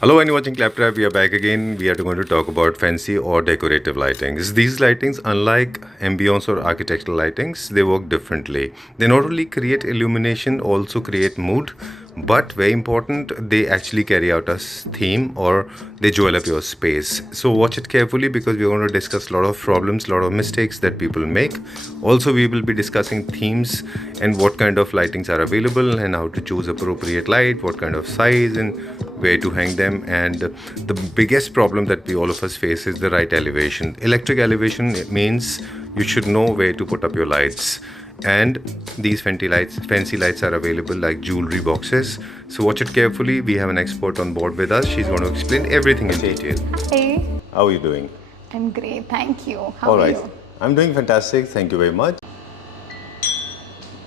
Hello and you're watching Claptrap. We are back again. We are going to talk about fancy or decorative lightings. These lightings, unlike ambience or architectural lightings, they work differently. They not only create illumination, also create mood, but very important, they actually carry out a theme or they jewel up your space. So watch it carefully because we're going to discuss a lot of problems, a lot of mistakes that people make. Also, we will be discussing themes and what kind of lightings are available and how to choose appropriate light, what kind of size and where to hang them. And the biggest problem that we all of us face is the right elevation. Electric elevation, it means you should know where to put up your lights, and these fancy lights are available like jewelry boxes. So watch it carefully. We have an expert on board with us. She's going to explain everything in detail. Hey, How are you doing? I'm great, thank you. How All are right, you? I'm doing fantastic, thank you very much.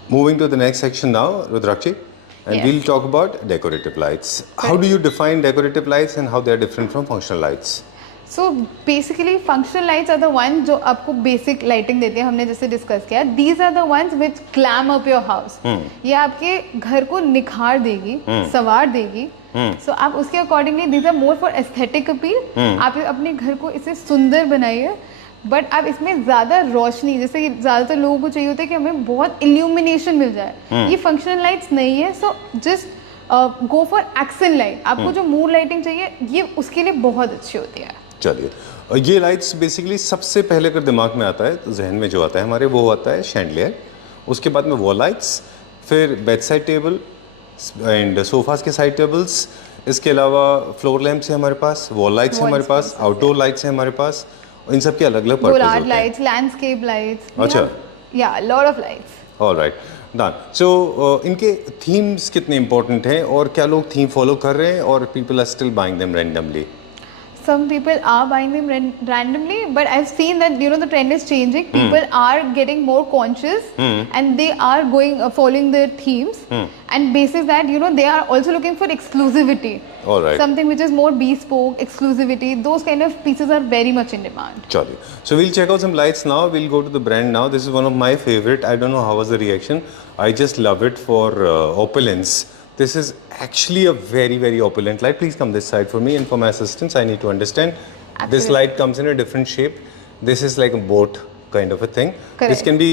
Moving to the next section now, Rudrakshi, and Yes. we'll talk about decorative lights. How do you define decorative lights and how they are different from functional lights? So basically functional lights are the ones जो आपको basic lighting देते हैं, हमने जैसे discuss किया. These are the ones which glam up your house. ये आपके घर को निखार देगी, सवार देगी. So आप उसके accordingly, these are more for aesthetic appeal. आप अपने घर को इसे सुंदर बनाइए. बट आप इसमें ज्यादा रोशनी, जैसे कि ज्यादातर लोगों को चाहिए होता है कि हमें बहुत इल्यूमिनेशन मिल जाए. ये फंक्शनल लाइट्स नहीं है. So just go for accent light. आपको जो मूड लाइटिंग चाहिए ये उसके लिए बहुत अच्छी होती है. चलिए, और ये लाइट्स बेसिकली सबसे पहले अगर दिमाग में आता है तो जहन में जो आता है हमारे वो आता है शैंडलियर, उसके बाद में वॉल लाइट्स, फिर bed side table and sofas के साइड टेबल्स. इसके अलावा फ्लोर लैम्प्स है हमारे पास, वॉल लाइट्स है हमारे पास, आउटडोर लाइट्स है हमारे पास. इन सब के अलग अलग पर्पस गोलार्ड होते हैं. Lights, landscape lights. अच्छा. Yeah lot of lights. Alright, done. So इनके थीम्स कितने इंपॉर्टेंट हैं और क्या लोग थीम फॉलो कर रहे हैं और people are still buying them randomly? Some people are buying them randomly, but I've seen that the trend is changing. People are getting more conscious, and they are going following their themes, and basis that they are also looking for exclusivity. All right. Something which is more bespoke, exclusivity. Those kind of pieces are very much in demand. Chaliye. So we'll check out some lights now. We'll go to the brand now. This is one of my favorite. I don't know how was the reaction. I just love it for opulence. This is actually a very, very opulent light. Please come this side for me and for my assistants. I need to understand. This Absolutely. light comes in a different shape. This is like a boat kind of a thing. This Correct. can be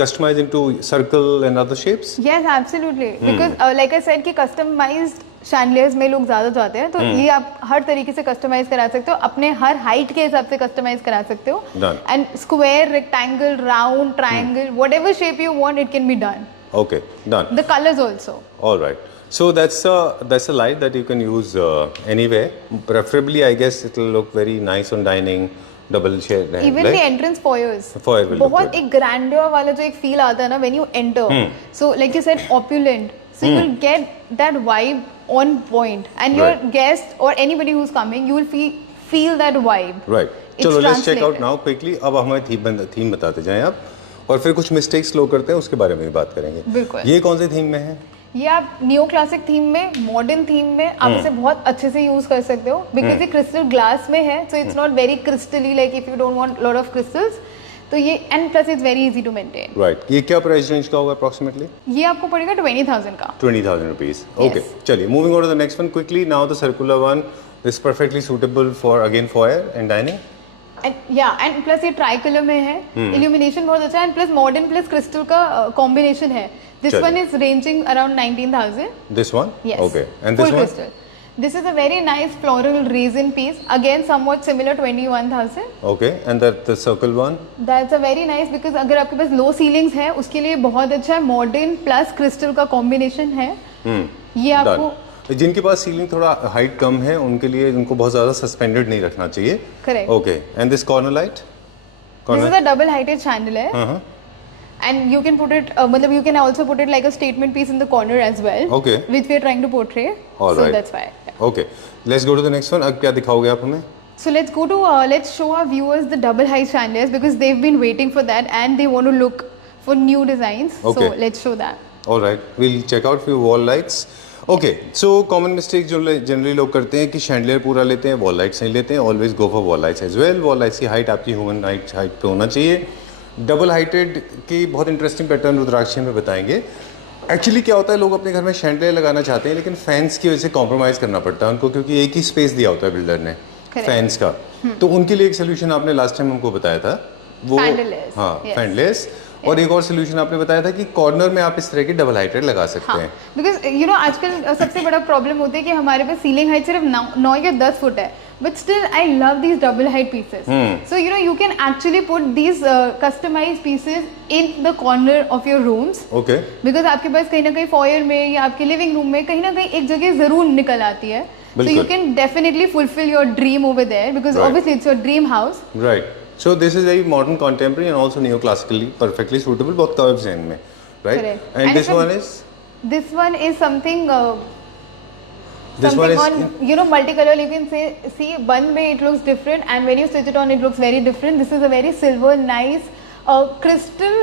customized into circle and other shapes. Yes, absolutely. Because like I said कि customized chandeliers में लोग ज़्यादा चाहते हैं, तो ये आप हर तरीके से कस्टमाइज करा सकते हो, अपने हर हाइट के हिसाब से कस्टमाइज करा सकते हो. Done. And square, rectangle, round, triangle, whatever shape you want, it can be done. Okay, done. The colors also. All right. So that's a light that you can use anywhere. Preferably, I guess it will look very nice on dining, double shade. Even the entrance foyers. Foyer will look बहुत good. एक grandeur वाला जो एक feel आता है ना when you enter. So like you said, opulent. So you will get that vibe on point, and your Right. guest or anybody who's coming, you will feel that vibe. Right. It's चलो let's check out translated. now quickly. अब हमें theme बताते जाएं आप, और फिर कुछ mistakes लोग करते हैं उसके बारे में भी बात करेंगे. बिल्कुल. ये कौन सी थीम में है? ये आप नियो क्लासिक थीम में, मॉडर्न थीम में आप इसे बहुत अच्छे से यूज कर सकते हो. बिकॉज ये क्रिस्टल ग्लास में है, so it's not very crystally, like if you don't want lot of crystals. तो ये and plus it's very easy to maintain. Right. ये क्या प्राइस रेंज का होगा अप्रोक्सीमेटली? ये आपको पड़ेगा 20,000 का. 20,000 रुपीज. ओके, चलिए moving on to the next one quickly. Now the circular one. This perfectly suitable for again foyer and dining. And plus ये ट्राई कलर में है. इल्यूमिनेशन बहुत अच्छा है, and plus modern plus crystal का combination है. This चलिए. One is ranging around 19,000. This one? Yes. Okay. And Full this one? crystal. This is a very nice floral resin piece. Again, somewhat similar, 21,000. Okay. And the circle one? That's a very nice, because अगर आपके पास लो ceilings है उसके लिए बहुत अच्छा है. Modern plus crystal का combination है. ये आपको डन. जिनके पास सीलिंग थोड़ा हाइट कम है उनके लिए उनको बहुत ज्यादा सस्पेंडेड नहीं रखना चाहिए. Correct. Okay. And this corner light? this is a double heighted chandelier. And you can put it, मतलब you can also put it like a statement piece in the corner as well. Okay. Which we are trying to portray. All So right. that's why. Yeah. Okay. Let's go to the next one. अब क्या दिखाओगे आप हमें? So let's go to let's show our viewers the double height chandeliers, because they've been waiting for that and they want to look for new designs. Okay. So let's show that. Alright, will check out for wall lights. Okay. So common mistake जो generally लोग करते हैं कि chandelier पूरा लेते हैं, wall lights नहीं लेते हैं. Always go for wall lights as well. Wall lights की हाइट आपकी ह्यूमन हाइट पे होना चाहिए. डबल हाइटेड की बहुत इंटरेस्टिंग पैटर्न रुद्राक्ष में बताएंगे. एक्चुअली क्या होता है, लोग अपने घर में शैंडलियर लगाना चाहते हैं लेकिन फैंस की वजह से कॉम्प्रोमाइज करना पड़ता है उनको, क्योंकि एक ही स्पेस दिया होता है बिल्डर ने फैंस का। तो उनके लिए एक सोल्यूशन आपने लास्ट टाइम हमको बताया था, वो Fanless, हाँ yes. फैनलेस। और एक और सोल्यूशन आपने बताया था कि कॉर्नर में आप इस तरह की डबल हाइटेड लगा सकते हैं। बिकॉज यू नो आजकल सबसे बड़ा प्रॉब्लम होता है कि हमारे पास सीलिंग हाइट सिर्फ 9 या 10 फुट है, but still I love these double height pieces. So you know you can actually put these customise pieces in the corner of your rooms. Okay, because आपके पास कहीं ना कहीं फॉयर में या आपके लिविंग रूम में कहीं ना कहीं एक जगह जरूर निकल आती है। So you can definitely fulfill your dream over there because Right. obviously it's your dream house. Right. So this is very modern contemporary and also neoclassically perfectly suitable, बहुत कर्व्स हैं इनमें, right? Correct. And And this it's a- one is This one is something This one is on you know multicolor. You can see one way it looks different and when you stitch it on it looks very different. This is a very silver nice crystal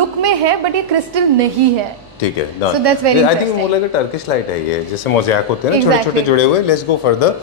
look में है but ये crystal नहीं है. ठीक है, So that's very I think interesting. More like a Turkish light है ये, जैसे मोज़ैक होते हैं ना छोटे छोटे Exactly. जुड़े हुए। लेट्स गो फर्दर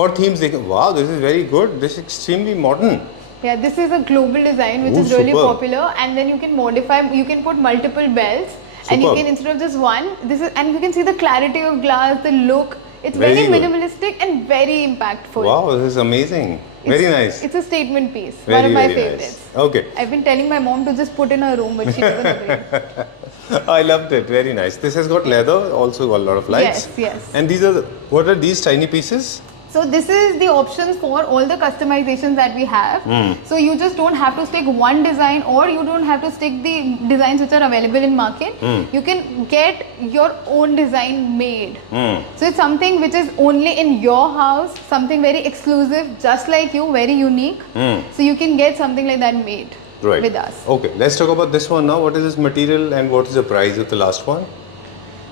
और थीम्स देखें। Wow, this is very good, this extremely modern. Yeah, this is a global design which Ooh, is really superb. popular, and then you can modify. You can put multiple bells, and you Superb. can instead of just one. This is, and you can see the clarity of glass, the look. It's Very very good. minimalistic and very impactful. Wow, this is amazing, very nice, It's a statement piece. Very one of my very favorites. Nice. Okay, I've been telling my mom to just put in her room, but she doesn't agree. I loved it, very nice. This has got leather, also a lot of lights. Yes, yes. And these are what are these tiny pieces? So this is the options for all the customizations that we have. So you just don't have to stick one design, or you don't have to stick the designs which are available in market. You can get your own design made. So it's something which is only in your house, something very exclusive, just like you, very unique. So you can get something like that made Right. with us. Okay, let's talk about this one now. What is this material and what is the price of the last one?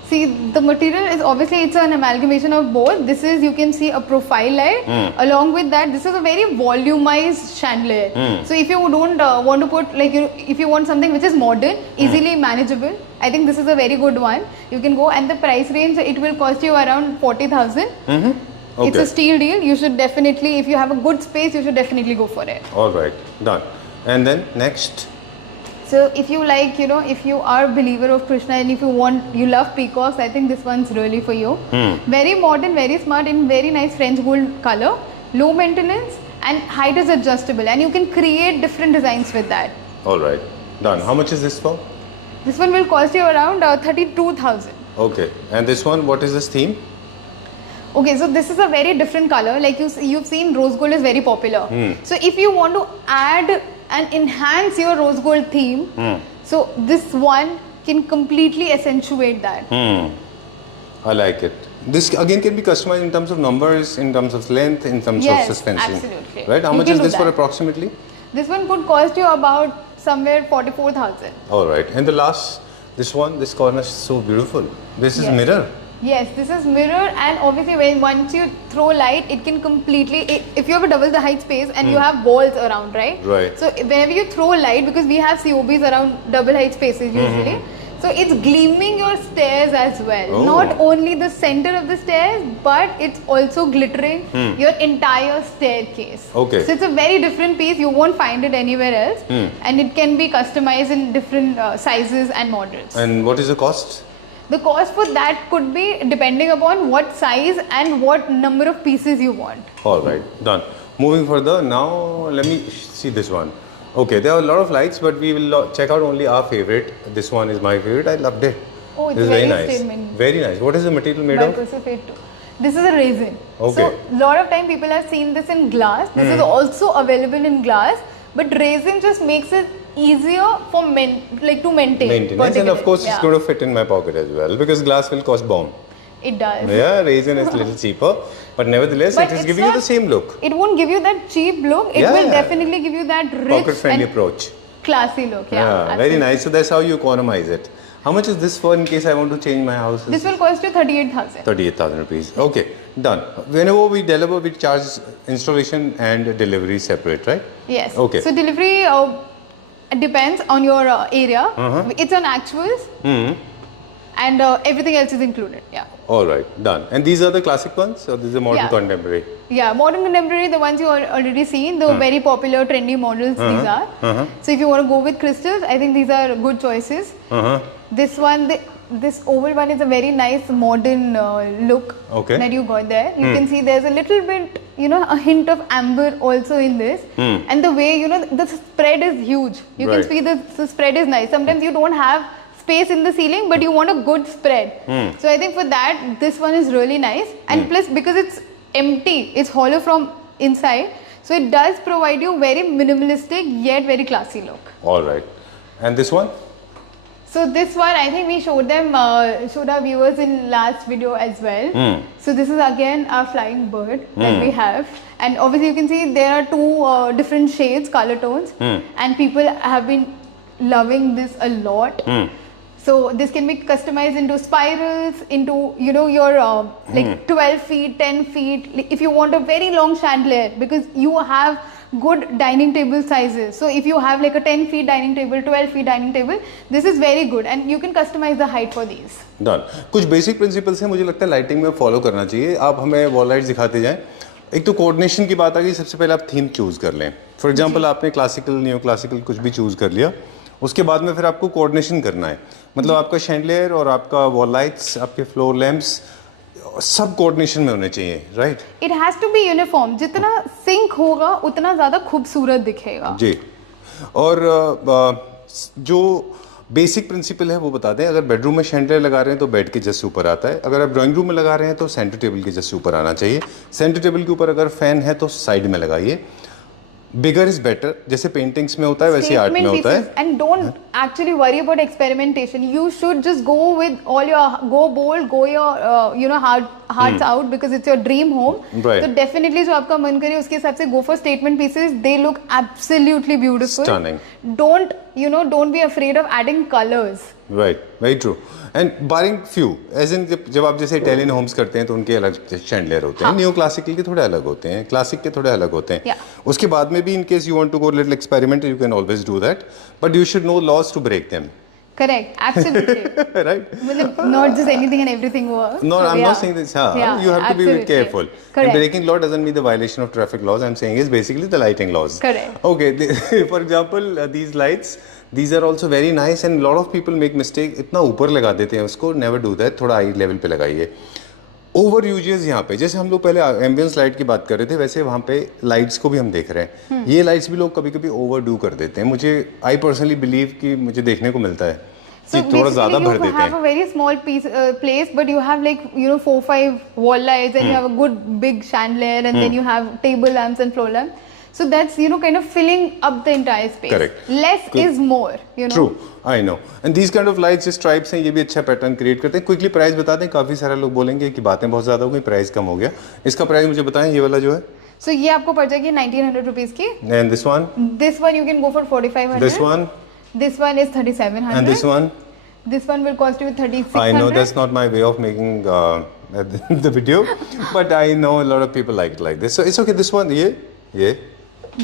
See, the material is obviously it's an amalgamation of both. This is, you can see, a profile light. Along with that, this is a very volumized chandelier. So if you don't want to put, like, if you want something which is modern, easily manageable, I think this is a very good one. You can go, and the price range, it will cost you around 40,000. Okay. It's a steal deal. You should definitely, if you have a good space, you should definitely go for it. All right, done. And then next. So if you like, you know, if you are a believer of Krishna and if you want, you love peacocks, I think this one's really for you. Very modern, very smart, in very nice French gold color, low maintenance, and height is adjustable, and you can create different designs with that. All right, done. How much is this for? This one will cost you around 32,000. Okay, and this one, what is this theme? Okay, so this is a very different color. Like you've seen, rose gold is very popular. So if you want to add and enhance your rose gold theme, so this one can completely accentuate that. I like it. This again can be customized in terms of numbers, in terms of length, in terms Yes, of suspension. absolutely. Right? How You much can is do this for that. approximately? This one could cost you about somewhere 44,000. All right. And the last, this one, this corner is so beautiful. This is Yes. mirror. Yes, this is mirror, and obviously when once you throw light, it can completely. If you have a double the height space and you have walls around, right? Right. So whenever you throw light, because we have COBs around double height spaces usually, so it's gleaming your stairs as well. Oh. Not only the center of the stairs, but it's also glittering your entire staircase. Okay. So it's a very different piece. You won't find it anywhere else, and it can be customized in different sizes and models. And what is the cost? The cost for that could be depending upon what size and what number of pieces you want. All right, done. Moving further, now let me see this one. Okay, there are a lot of lights, but we will check out only our favorite. This one is my favorite. I loved it. Oh, it's This is very nice. statement. Very nice. What is the material made of? Bicruciate too. This is a resin. Okay. So lot of time people have seen this in glass. This is also available in glass, but resin just makes it easier for to maintain. Maintenance, and of particularly. course it's Yeah. going to fit in my pocket as well because glass will cost bomb. It does. Yeah, resin is a little cheaper, but nevertheless But it is it's giving you not- the same look. It won't give you that cheap look. It Yeah. will definitely give you that rich Pocket-friendly and approach. classy look. Yeah, very absolutely. nice. So that's how you economize it. How much is this for in case I want to change my house? This will cost you 38,000. 38,000 rupees. Okay, done. Whenever we deliver, we charge installation and delivery separate, right? Yes. Okay. So delivery depends on your area. It's on actuals, and everything else is included. Yeah. All right, done. And these are the classic ones, or this is the modern Yeah. contemporary? Yeah, modern contemporary, the ones you already seen, the very popular trendy models these are. So if you want to go with crystals, I think these are good choices. This one, this oval one is a very nice modern look Okay. that you got there. You can see there's a little bit, you know, a hint of amber also in this. And the way, you know, the spread is huge. You Right. can see the spread is nice. Sometimes you don't have space in the ceiling, but you want a good spread. So I think for that, this one is really nice. And plus, because it's empty, it's hollow from inside, so it does provide you very minimalistic yet very classy look. All right. And this one? So this one, I think we showed them, showed our viewers in last video as well. So this is again our flying bird that we have, and obviously you can see there are two different shades, color tones, and people have been loving this a lot. So this can be customized into spirals, into, you know, your like 12 feet, 10 feet. Like, if you want a very long chandelier, because you have good dining table sizes. So if you have like a 10 feet dining table, 12 feet dining table, this is very good, and you can customize the height for these. Done. कुछ basic principles हैं मुझे लगता है lighting में follow करना चाहिए। आप हमें वॉल लाइट्स दिखाते जाएं। एक तो कोऑर्डिनेशन की बात आ गई, सबसे पहले आप थीम चूज़ कर लें। फॉर एग्जांपल आपने क्लासिकल, नियो क्लासिकल कुछ भी चूज़ कर लिया, उसके बाद में फिर आपको कोऑर्डिनेशन करना है। मतलब आपका शैंडलियर और आपका वॉल लाइट्स, आपके फ्लोर लैंप्स सब कोऑर्डिनेशन में होने चाहिए, right? It has to be uniform. जितना सिंक होगा उतना ज़्यादा खूबसूरत दिखेगा। जी। और जो बेसिक प्रिंसिपल है वो बता दें। अगर बेडरूम में शैंडलियर लगा रहे हैं तो बेड के जस्ट ऊपर आता है। अगर आप ड्राइंग रूम में लगा रहे हैं तो सेंटर टेबल के जस्ट ऊपर आना चाहिए। सेंटर टेबल के ऊपर अगर फैन है तो साइड में लगाइए। बिगर इज बेटर, जैसे पेंटिंग्स में होता है वैसे आर्ट में होता है। And don't actually worry about experimentation. You should just go with all your, go bold, go your you know, hearts out, because it's your dream home. Right. So definitely जो आपका मन करे उसके हिसाब से go for statement pieces. They look absolutely beautiful. Stunning. Don't, you know, don't be afraid of adding colors. Right, very true. And barring few, as in जब आप जैसे इटालियन होम्स करते हैं तो उनके अलग शैंडलियर होते हैं। न्यू क्लासिकल के थोड़े अलग होते हैं, क्लासिक के थोड़े अलग होते हैं। Yeah. उसके बाद में भी in case you want to go little experiment, you can always do that, but you should know laws to break them. Correct, absolutely. Right? मतलब not just anything and everything works. No, So, I'm yeah. not saying this. Yeah, you have to be absolutely. careful. Correct. And breaking law doesn't mean the violation of traffic laws. I'm saying is basically the lighting laws. Correct. Okay. For example, these lights, these are also very nice, and a lot of people make mistake. इतना ऊपर लगा देते हैं उसको. Never do that. थोड़ा high level पे लगाइए. Over uses यहाँ पे, जैसे हम लोग पहले एम्बियंस लाइट की बात कर रहे थे, वैसे वहाँ पे लाइट्स को भी हम देख रहे हैं। ये लाइट्स भी लोग कभी कभी ओवर डू कर देते हैं। मुझे आई पर्सनली बिलीव कि मुझे देखने को मिलता है So कि थोड़ा ज़्यादा भर basically देते you have हैं। a very small piece place, but you have like, you know, 4-5 wall lights, and you have a good big chandelier, and then you have table lamps and floor lamps. So that's, you know, kind of filling up the entire space. Correct. Less Good. is more, you know. True, I know. And these kind of lights, stripes हैं, ये भी अच्छा pattern create करते हैं। Quickly price बता दें, काफ़ी सारे लोग बोलेंगे कि बातें बहुत ज़्यादा हो गई, प्राइस कम हो गया। इसका प्राइस मुझे बताएं, ये वाला जो है। So ये आपको पड़ जाएगी 1900 rupees की। And this one? This one you can go for 4500. This one? This one is 3700. And this one? This one will cost you 3600. I know that's not my way of making the video, but I know a lot of people like it like this. So it's okay. This one, ये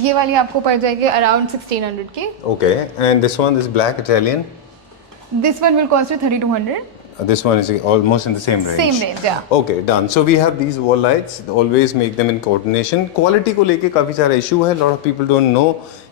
ये वाली आपको पड़ जाएगी around 1600 की। Okay, and this one is black Italian. This one will cost you 3200. This one is almost in the same range. Same range, yeah. Okay, done. So we have these wall lights. Always make them in coordination. Quality को लेके काफी सारा issue है. Lot of people don't know.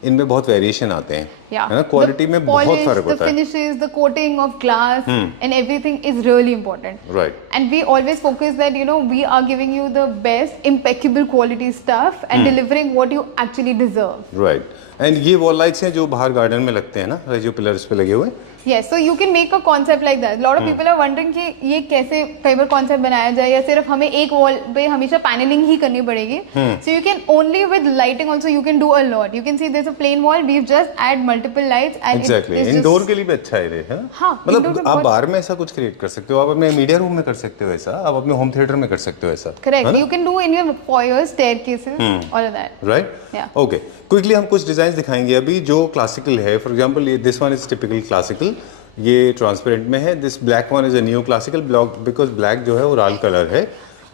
इनमें बहुत variation आते हैं, Yeah. है ना? क्वालिटी में बहुत polish, फर्क होता the है। finishes, the coating of glass, and everything is really important. Right. And we always focus that, you know, we are giving you the best impeccable quality stuff and delivering what you actually deserve. Right. And ये wall lights हैं जो बाहर garden में लगते हैं ना, जो pillars पे लगे हुए। Yes, so you can make a concept like that. Lot of people are wondering कि ये कैसे कई बार concept बनाया जाए, या सिर्फ हमें एक wall पे हमेशा paneling ही करनी पड़ेगी. So you can only with lighting also you can do a lot. You can see there's a plain wall. We've just add multiple lights and Exactly. it is indoor just के लिए भी अच्छा है ये, है ना? हाँ, indoor मतलब में आप बहुत- बाहर में ऐसा कुछ क्रिएट कर सकते हो, आप अपने मीडिया रूम में कर सकते हो ऐसा, आप अपने होम थिएटर में कर सकते हो ऐसा। correct. है ना? You can do in your foyers, staircases, all of that. Right? Yeah. Okay, quickly हम कुछ डिजाइन दिखाएंगे अभी जो क्लासिकल है। फॉर एग्जांपल ये this one is typical classical, ये ट्रांसपेरेंट में है। This black one is a new classical block, because black जो है वो लाल कलर है।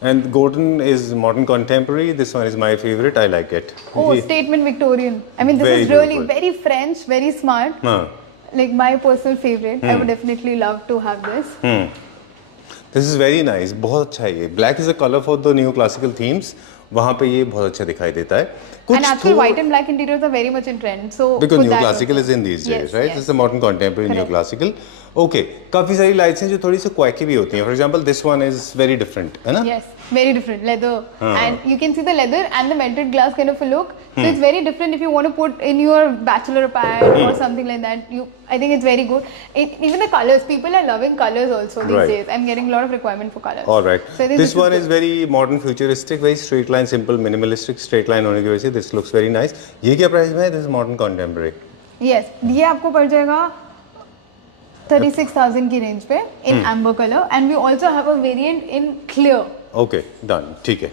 And golden is modern contemporary. This one is my favourite, I like it. Oh, statement Victorian. I mean, this Very is really beautiful. very French, very smart. हाँ, Like my personal favorite. I would definitely love to have this. This is very nice, बहुत अच्छा है ये। Black is a colour for the new classical themes, वहाँ पे ये बहुत अच्छा दिखाई देता है. And actually, white and black interiors are very much in trend. So because for new that classical also. is in these days, Yes, right? yes. This is a modern contemporary new Correct. classical. Okay, काफी सारी lights हैं जो थोड़ी सी क्वैकी भी होती हैं. For example, this one is very different, है ना? Yes, very different leather, and you can see the leather and the melted glass kind of a look. So it's very different if you want to put in your bachelor pad or something like that. I think it's very good. Even the colors, people are loving colors also these Right. days. I'm getting a lot of requirement for colors. All right. So I think This one is very modern, futuristic, very straight line, simple, minimalistic straight line होने की वजह से this looks very nice. ये क्या price में है? This is modern contemporary. Yes, ये आपको पड़ जाएगा 36,000 की रेंज पे in amber color, and we also have a variant in clear. Okay, done. ठीक है.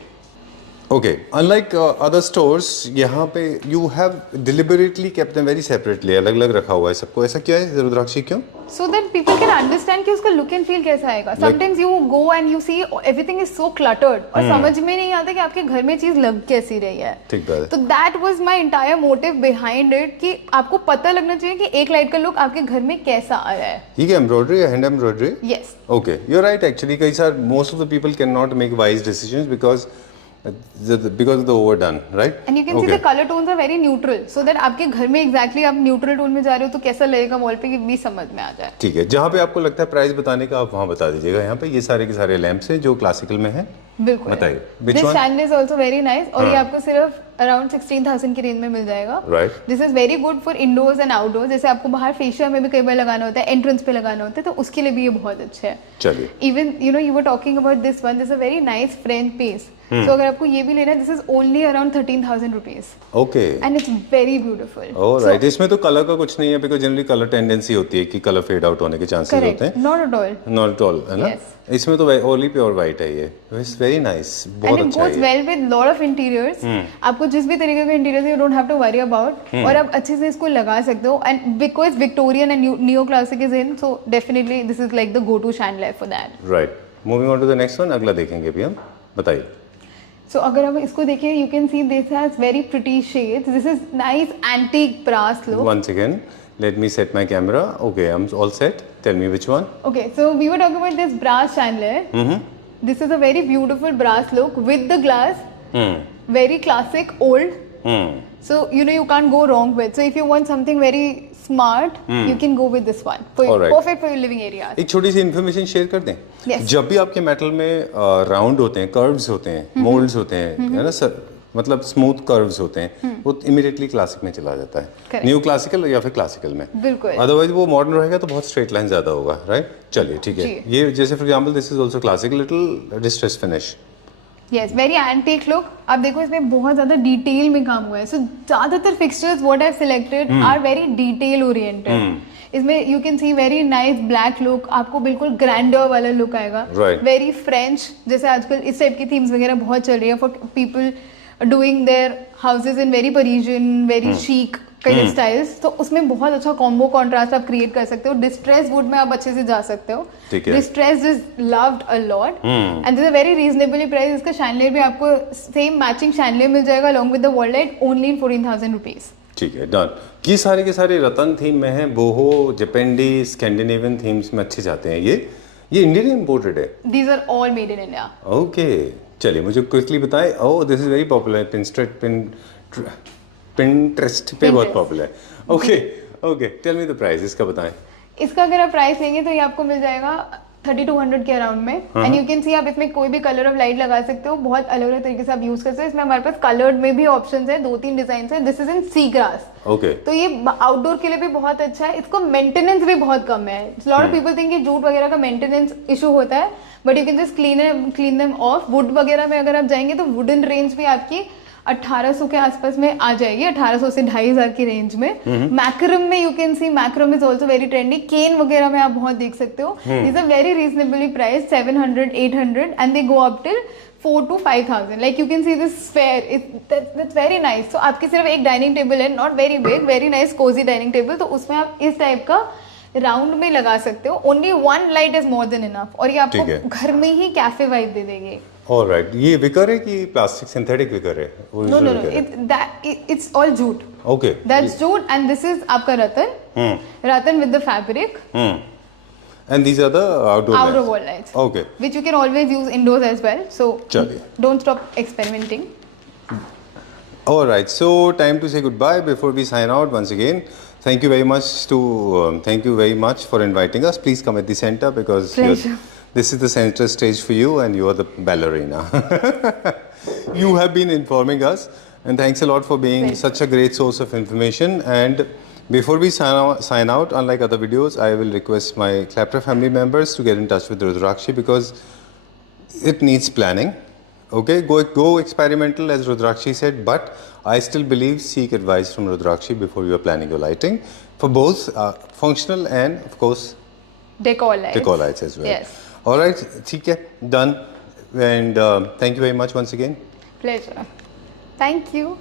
Okay, unlike other stores, यहाँ पे you have deliberately kept them very separately. अलग-अलग रखा हुआ है सबको. ऐसा क्यों है रुद्राक्षी, क्यों? So that people can understand कि उसका look and feel कैसा आएगा. Sometimes you go and you see everything is so cluttered और समझ में नहीं आता कि आपके घर में चीज लग कैसी रही है. ठीक बात है. तो that was my entire motive behind it कि आपको पता लगना चाहिए कि एक लाइट का लुक आपके घर में कैसा आ रहा है. ये क्या एम्ब्रॉयडरी है? Hand embroidery? Yes. Okay, you're right. Actually, कई सार most of the people cannot make wise decisions because of the overdone, right? And you can see the color tones are very neutral, so that आपके घर में exactly आप neutral tone में जा रहे हो तो कैसा लगेगा वॉल पे कि भी समझ में आ जाए. ठीक है, जहाँ पे आपको लगता है प्राइस बताने का आप वहाँ बता दीजिएगा. यहाँ पे ये सारे के सारे लैंप्स हैं जो क्लासिकल में हैं. बिल्कुल. बताइए. This chandelier is also very nice और ये आपको सिर्फ अराउंड 16,000 की रेंज में मिल जाएगा. Right. This is very good for indoors and outdoors. जैसे आपको बाहर फेशियल में भी कई बार लगाना होता है, एंट्रेंस पे लगाना होता है, तो उसके लिए भी ये बहुत अच्छा है. चलिए. Even you were talking about this one. This a very nice French piece. So अगर आपको ये भी लेना है, this is only around 13,000 rupees. Okay. And it's very beautiful. Alright. इसमें तो कलर का कुछ नहीं है बिकॉज़ जनरली कलर टेंडेंसी होती है कि कलर फेड आउट होने के चांसेस होते हैं. Not at all. Not at all, है ना? Yes. इसमें तो ओनली प्योर वाइट है ये. It's very nice. बहुत एंड इट अच्छा गोज है. Well with lot of interiors. आपको जिस भी तरीके का interior you don't have to worry about, और आप अच्छे से इसको लगा सकते हो. And because Victorian and neo classic is in, so definitely this is like the go to chandelier for that. Right. Moving on to the next one. अगला देखेंगे अभी हम. बताइए. सो अगर आप इसको देखें, you can see this has very pretty shades. This is nice antique brass look. Once again, let me set my camera. Okay, I'm all set. Tell me which one. Okay, so we were talking about this brass chandelier. This is a very beautiful brass look with the glass. Very classic, old. So you can't go wrong with. So if you want something very smart, you can go with this one. Alright. Perfect for your living areas. एक छोटी सी information share कर दें. Yes. जब भी आपके metal में round होते हैं, कर्व्स होते हैं, मोल्ड्स होते हैं, है ना सर, मतलब स्मूथ कर्व्स होते हैं, वो इमीडिएटली क्लासिक में चला जाता है. Correct. न्यू क्लासिकल या फिर क्लासिकल में. बिल्कुल. अदरवाइज वो मॉडर्न रहेगा तो बहुत स्ट्रेट लाइन ज्यादा होगा. राइट. चलिए ठीक है. जी. ये जैसे for example this is also classic, little distress finish. Yes, very antique look. आप देखो इसमें बहुत ज्यादा डिटेल में काम हुआ है. So ज्यादातर fixtures what I've selected are very detail oriented. इसमें you can see very nice black look. आपको बिल्कुल grandeur वाला look आएगा. Right. Very French, जैसे आजकल इस टाइप की themes वगैरह बहुत चल रही है for people doing their houses in very Parisian, very chic kind of styles. तो उसमें बहुत अच्छा combo contrast आप create कर सकते हो. Distress wood में आप अच्छे से जा सकते हो. ठीक है. Distress is loved a lot. And this is a very reasonably priced. इसका chandelier भी आपको same matching chandelier मिल जाएगा along with the wall light only in 14,000 rupees. ठीक है. डन. ये सारे के सारे रतन थीम में हैं. बोहो, जेपेंडी, स्कैंडिनेवियन थीम्स में अच्छे जाते हैं. ये इंडियन इंपोर्टेड है. These are all made in India. Okay. चलिए मुझे क्विकली बताएं. Oh this is very popular. Pinterest पे बहुत पॉपुलर है. Okay. Tell me the price. इसका बताएं. इसका अगर आप प्राइस लेंगे तो ये आपको मिल जाएगा 3200 के अराउंड में. एंड यू कैन सी आप इसमें कोई भी कलर ऑफ लाइट लगा सकते हो. बहुत अलग अलग तरीके से आप यूज कर सकते हो. इसमें हमारे पास कलर्ड में भी ऑप्शंस है. 2-3 डिजाइन है. This is in sea grass. Okay. तो ये आउटडोर के लिए भी बहुत अच्छा है. इसको मेंटेनेंस भी बहुत कम है. लॉट ऑफ पीपल थिंक कि जूट वगैरह का मेंटेनेंस इशू होता है, but you can just clean them of. Would वगैरह में अगर आप जाएंगे तो वुडन रेंज भी आपकी 1800 के आसपास में आ जाएगी. 1800 से 2500 की रेंज में. मैक्रम में you can see macrame is also very trendy. Cane वगैरह में आप बहुत देख सकते हो. Is a very reasonably price. 700, 800 and they go up till 4,000 to 5,000. Like you can see this sphere. That's very nice. So आपकी सिर्फ एक डाइनिंग टेबल है, not very big, very nice cozy dining table. तो उसमें आप इस type का round में लगा सकते हो. Only one light is more than enough. और ये आपको घर में ही कैफे वाइब दे देगी. ऑलराइट. ये विकर है कि प्लास्टिक सिंथेटिक विकर है? No. It's all jute. Okay. That's jute and this is आपका रतन. रतन with the fabric. And these are the outdoor outer lights. wall lights, Okay. which you can always use indoors as well. So Chaliye. don't stop experimenting. All right, so time to say goodbye before we sign out once again. Thank you very much thank you very much for inviting us. Please come at the center because Pleasure. this is the center stage for you and you are the ballerina. You have been informing us and thanks a lot for being Pleasure. such a great source of information. And before we sign out, unlike other videos, I will request my Clapter family members to get in touch with Rudrakshi because it needs planning. Okay, go experimental as Rudrakshi said, but I still believe seek advice from Rudrakshi before you are planning your lighting for both functional and of course Decor lights. decor lights as well. Yes. All right, theek hai, done. And thank you very much once again. Pleasure. Thank you.